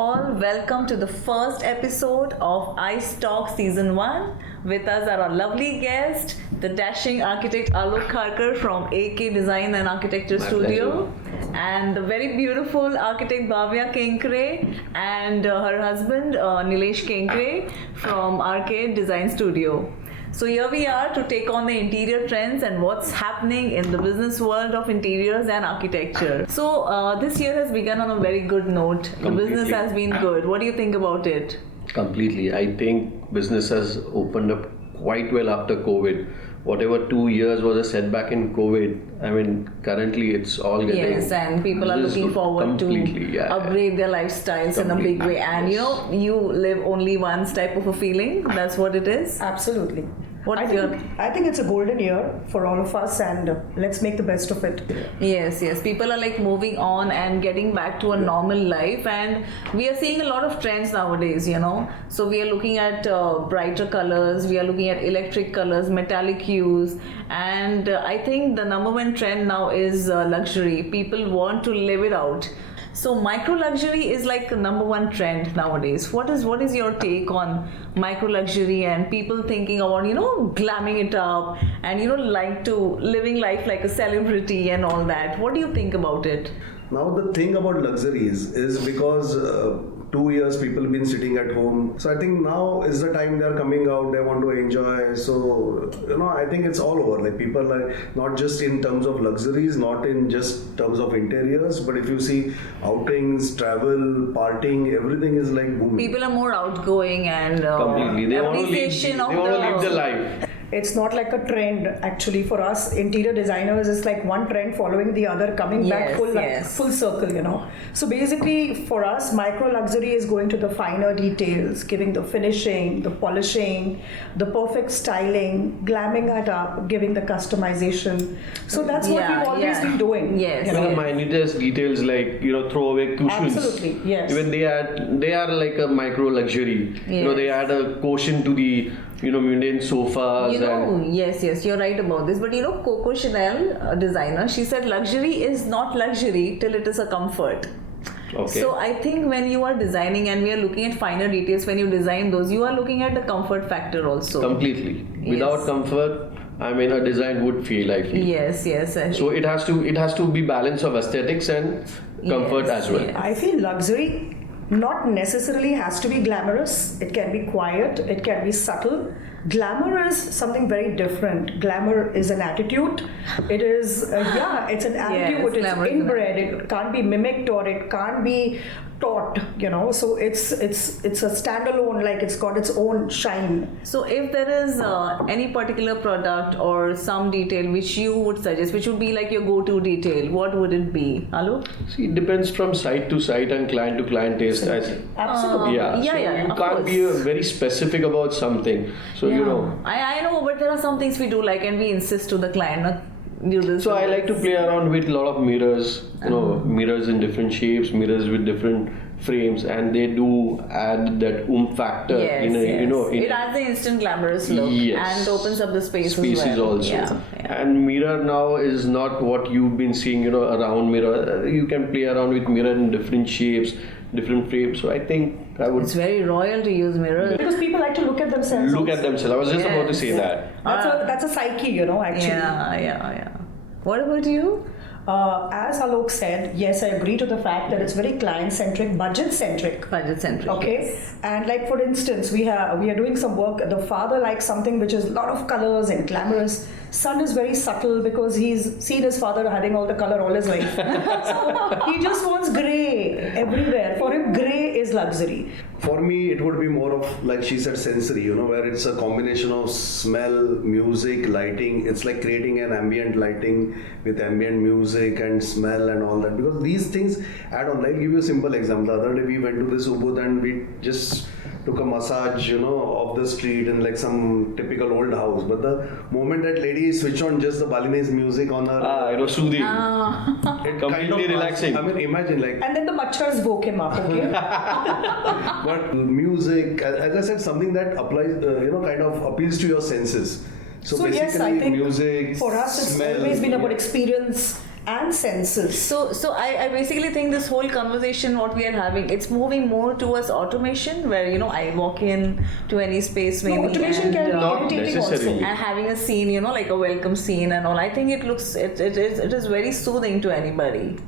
all. Welcome to the first episode of Ice Talk Season 1. With us are our lovely guest, the dashing architect Alok Kharkar from AK Design and Architecture My Studio, and the very beautiful architect Bhavya Kenkre and her husband Nilesh Kenkre from Arcade Design Studio. So here we are to take on the interior trends and what's happening in the business world of interiors and architecture. So this year has begun on a very good note. The business Completely. has been good. What do you think about it? Completely. I think business has opened up quite well after COVID. Whatever 2 years was a setback in COVID, I mean, currently it's all getting... Yes, and people are business looking forward to completely, yeah. upgrade their lifestyles in a big Completely, way. And yes. you live only once type of a feeling. That's what it is. Absolutely. What I is think it's a golden year for all of us, and let's make the best of it. Yes. People are like moving on and getting back to a normal life, and we are seeing a lot of trends nowadays, So we are looking at brighter colors, we are looking at electric colors, metallic hues, and I think the number one trend now is luxury. People want to live it out. So micro luxury is like the number one trend nowadays. What is your take on micro luxury and people thinking about glamming it up and like to living life like a celebrity and all that? What do you think about it? Now the thing about luxuries is because 2 years people have been sitting at home. So I think now is the time they are coming out, they want to enjoy. So, I think it's all over. Like people are not just in terms of luxuries, not in just terms of interiors, but if you see outings, travel, partying, everything is like booming. People are more outgoing and Completely. They want to appreciation live, of they want to live the life. It's not like a trend actually for us interior designers. It's like one trend following the other, coming back full circle. So basically for us, micro luxury is going to the finer details, giving the finishing, the polishing, the perfect styling, glamming it up, giving the customization. So that's what we've always been doing. Yes. The minutest details like throwaway cushions. Absolutely, yes. Even they are like a micro luxury. Yes. They add a quotient to the mundane sofas. Yes, you're right about this. But Coco Chanel, a designer, she said luxury is not luxury till it is a comfort. Okay. So I think when you are designing and we are looking at finer details, when you design those, you are looking at the comfort factor also. Completely. Without comfort, I mean, a design would fail, I feel. Yes. So it has to be balance of aesthetics and comfort Yes, as well. yes. I feel luxury not necessarily has to be glamorous. It can be quiet, it can be subtle. Glamour is something very different. Glamour is an attitude. It is, it's an attitude. glamour It's is an inbred. It can't be mimicked or it can't be taught. So it's a standalone. Like it's got its own shine. So if there is any particular product or some detail which you would suggest, which would be like your go-to detail, what would it be? Alok? See, it depends from site to site and client to client taste. Absolutely. Yeah, So you of can't be course. very specific about something. So I know, but there are some things we do like and we insist to the client not do this. So I like to play around with a lot of mirrors, mirrors in different shapes, mirrors with different frames, and they do add that factor Yes. It adds the instant glamorous look and opens up the space as well. also. Yeah. And mirror now is not what you've been seeing, around mirror. You can play around with mirror in different shapes, different frames. So I think I would It's very royal to use mirrors. Because people like to look at themselves. look at themselves. I was just about to say that. That's a psyche, actually. Yeah. What about you? As Alok said, yes, I agree to the fact that it's very client-centric, budget-centric. Budget-centric. Okay, yes. and like for instance, we are doing some work. The father likes something which is a lot of colors and glamorous. Son is very subtle because he's seen his father having all the color all his life. So he just wants grey everywhere. For him, grey is luxury. For me, it would be more of, like she said, sensory, where it's a combination of smell, music, lighting. It's like creating an ambient lighting with ambient music and smell and all that. Because these things add on. Like, give you a simple example. The other day we went to this Ubud and we just took a massage, off the street in like some typical old house. But the moment that lady switched on just the Balinese music on her, It was soothing. it completely relaxing. I mean, imagine like. And then the machars woke him up. Okay. But music, as I said, something that applies, kind of appeals to your senses. So basically, yes, I think music, for us it's smell, always been about experience and senses. So I basically think this whole conversation what we are having, it's moving more towards automation, where I walk in to any space maybe Automation can be Not irritating also. necessarily. and having a scene, like a welcome scene and all. I think it is very soothing to anybody.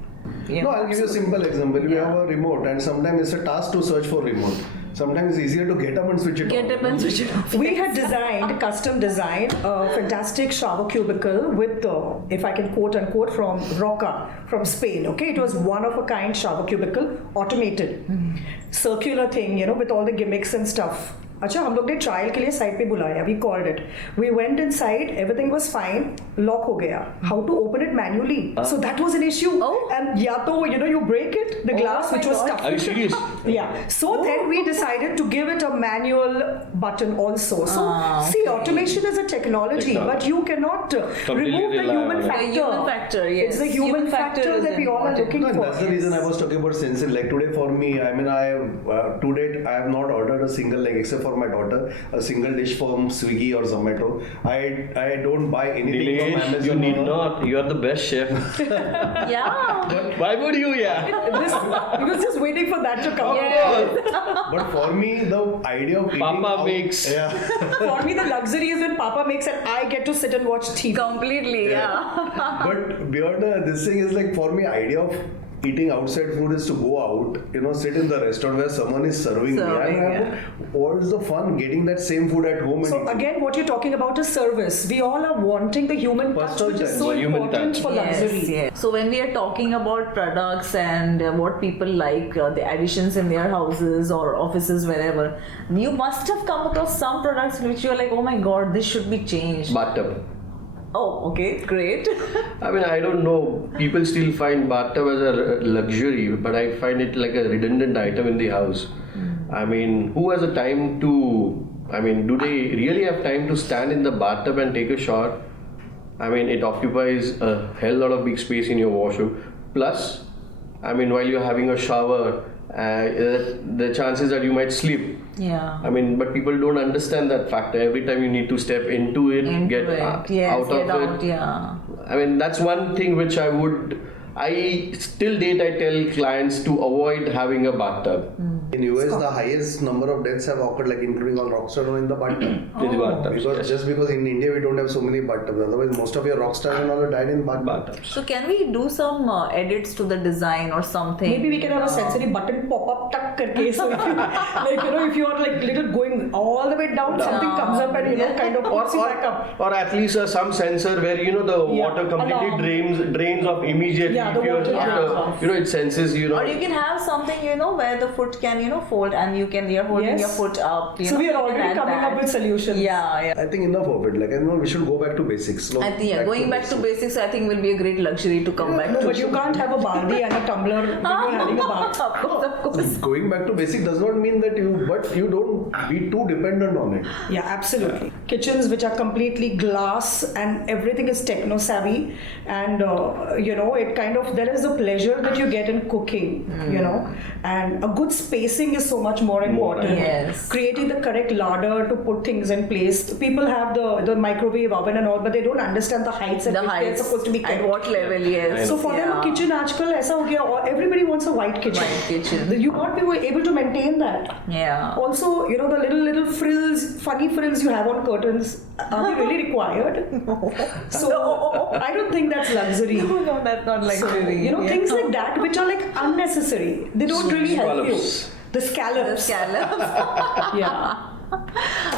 No, I'll give you a simple example. You have a remote, and sometimes it's a task to search for remote. Sometimes it's easier to get up and switch it Get on. up and switch it off. We had custom designed a fantastic shower cubicle with, if I can quote unquote, from Roca, from Spain. Okay, it was one of a kind shower cubicle, automated, circular thing, with all the gimmicks and stuff. अच्छा हम लोग ने trial के लिए site पे बुलाया we called it we went inside everything was fine lock हो गया how to open it manually so that was an issue and या तो you break it the glass which was stuck. Are you serious? Yeah, so then we decided to give it a manual button also. So see, automation is a technology, but you cannot remove the rely human on it. factor. The human factor, yes. It's the human factor is that we all are important. looking No, for. that's the reason I was talking about sensory. Like today for me, I mean, to date I have not ordered a single, like except for my daughter, a single dish from Swiggy or Zomato. I don't buy anything from Nilesh, Amazon. you need not. You are the best chef. Yeah. Why would you? Yeah. I was just waiting for that to come. But for me, the idea of eating Papa out, makes. Yeah. For me, the luxury is when Papa makes and I get to sit and watch TV. Completely, yeah. But beyond this thing is like, for me, idea of eating outside food is to go out, sit in the restaurant where someone is serving me. And what is the fun getting that same food at home? So and eating? again, what you're talking about is service. We all are wanting the human touch, Personal which is touch. so Human important touch. for luxury. Yes. So when we are talking about products and what people like, the additions in their houses or offices, wherever, you must have come across some products which you're like, oh my god, this should be changed. Bathtub. Oh, okay, great. I mean, I don't know. People still find bathtub as a luxury, but I find it like a redundant item in the house. I mean, who has the time to? I mean, do they really have time to stand in the bathtub and take a shower? I mean, it occupies a hell lot of big space in your washroom. Plus, I mean, while you're having a shower, the chances that you might slip. Yeah. I mean, but people don't understand that factor. Every time you need to step into it, get out of it. Yeah. I mean, that's one thing which I still date I tell clients to avoid having a bathtub. In US, the highest number of deaths have occurred, like including all rock stars in the bathtub. In the bathtubs, Because yes. just because in India we don't have so many bathtubs, otherwise most of your rock stars and all have died in bathtubs. So can we do some edits to the design or something? Maybe we can have a sensory button pop up tuck karke. So if you, if you are like little going all the way down, something comes up and kind of pulls you back up. Or at least some sensor where the water completely Alarm. drains off immediately. Yeah, the if you're water drains off. it senses Or you can have something, where the foot can, fold and you're holding Yes. your foot up. So we are you can already add coming up that. with solutions. Yeah. I think enough of it. Like, we should go back to basics. No, I think, going back to basics, I think will be a great luxury to come back No, to. but you can't have a Barbie and a tumbler when you're having a bath. Of course. Going back to basic does not mean that you don't be too dependent on it. Yeah, absolutely. Kitchens which are completely glass and everything is techno savvy, and it kind of, there is a pleasure that you get in cooking, and a good spacing is so much more important. Yes. Creating the correct larder to put things in place. People have the microwave oven and all, but they don't understand the heights at The which they're heights, supposed to be kept. at what level, yes. So for them, a kitchen आजकल ऐसा हो गया, or everybody wants a white kitchen. White kitchen. You not be able to maintain that. Yeah. Also, the little frills, funny frills you have on curtains, are they really required? No. So I don't think that's luxury. No, that's not luxury. So, things like that which are like unnecessary. They don't really help you. Scallops. The scallops. Scallops. Yeah.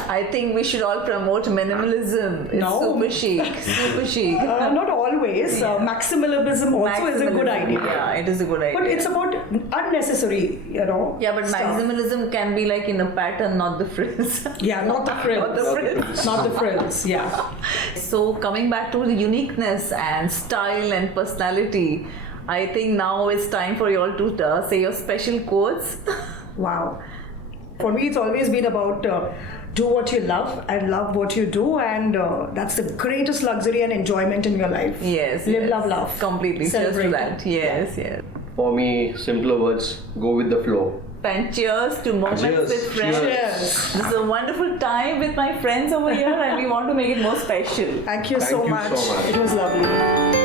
I think we should all promote minimalism. It's No. super chic. Super chic. Not always. Maximalism also is a good Maximalism. idea. Yeah, it is a good idea. But it's about unnecessary, Yeah, but stuff. maximalism can be like in a pattern, not the frills. Yeah, not the frills. Not the frills. Not the frills, yeah. So coming back to the uniqueness and style and personality, I think now it's time for you all to say your special quotes. Wow. For me, it's always been about do what you love and love what you do, and that's the greatest luxury and enjoyment in your life. Yes. Live, yes. love, love. Completely. Celebrate Just that. it. Yes, yes. For me, simpler words, go with the flow. And cheers to Moments Cheers. with Friends. Cheers. This is a wonderful time with my friends over here, and we want to make it more special. Thank you Thank so you much. so much. It was lovely.